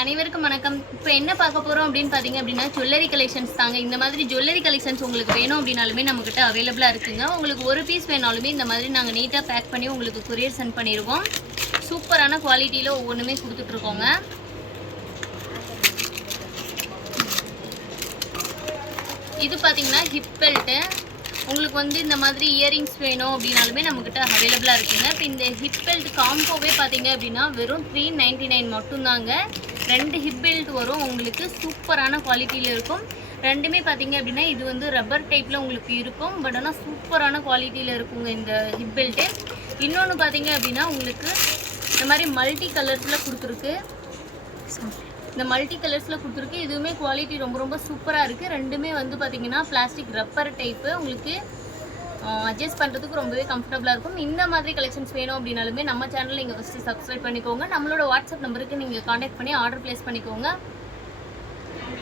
அனைவருக்கும் வணக்கம். இப்போ என்ன பார்க்க போறோம் அப்படின்னு பார்த்தீங்க அப்படின்னா, ஜுவல்லரி கலெக்ஷன்ஸ் தாங்க. இந்த மாதிரி ஜுவல்லரி கலெக்ஷன்ஸ் உங்களுக்கு வேணும் அப்படின்னாலுமே நம்மகிட்ட அவைலபிளா இருக்குங்க. உங்களுக்கு ஒரு பீஸ் வேணாலுமே இந்த மாதிரி நாங்க நீட்டா பேக் பண்ணி உங்களுக்கு கொரியர் சென்ட் பண்ணிருவோம். சூப்பரான குவாலிட்டியில ஒவ்வொன்றுமே கொடுத்துட்டு இருக்கோங்க. இது பார்த்தீங்கன்னா ஹிப் பெல்ட்டு. உங்களுக்கு வந்து இந்த மாதிரி இயரிங்ஸ் வேணும் அப்படின்னாலுமே நம்மக்கிட்ட அவைலபிளாக இருக்குங்க. இப்போ இந்த ஹிப் பெல்ட் காம்போவே பார்த்தீங்க அப்படின்னா வெறும் 399 மட்டும்தாங்க. 2 ஹிப் பெல்ட் வரும். உங்களுக்கு சூப்பரான குவாலிட்டியில் இருக்கும். ரெண்டுமே பார்த்தீங்க அப்படின்னா இது வந்து ரப்பர் டைப்பில் உங்களுக்கு இருக்கும். பட் ஆனால் சூப்பரான குவாலிட்டியில் இருக்குங்க இந்த ஹிப் பெல்ட்டு. இன்னொன்று பார்த்தீங்க அப்படின்னா உங்களுக்கு இந்த மாதிரி மல்டி கலர்ஸில் கொடுத்துருக்கு. இந்த மல்டி கலர்ஸில் கொடுத்துருக்கு. இதுவுமே குவாலிட்டி ரொம்ப ரொம்ப சூப்பராக இருக்குது. ரெண்டுமே வந்து பார்த்திங்கன்னா பிளாஸ்டிக் ரப்பர் டைப்பு. உங்களுக்கு அட்ஜஸ்ட் பண்ணுறதுக்கு ரொம்பவே கம்ஃபர்டபுளாக இருக்கும். இந்த மாதிரி கலெக்ஷன்ஸ் வேணும் அப்படின்னாலுமே நம்ம சேனலில் நீங்கள் ஃபஸ்ட்டு சப்ஸ்கிரைப் பண்ணிக்கோங்க. நம்மளோட வாட்ஸ்அப் நம்பருக்கு நீங்கள் காண்டாக்ட் பண்ணி ஆர்டர் ப்ளேஸ் பண்ணிக்கோங்க.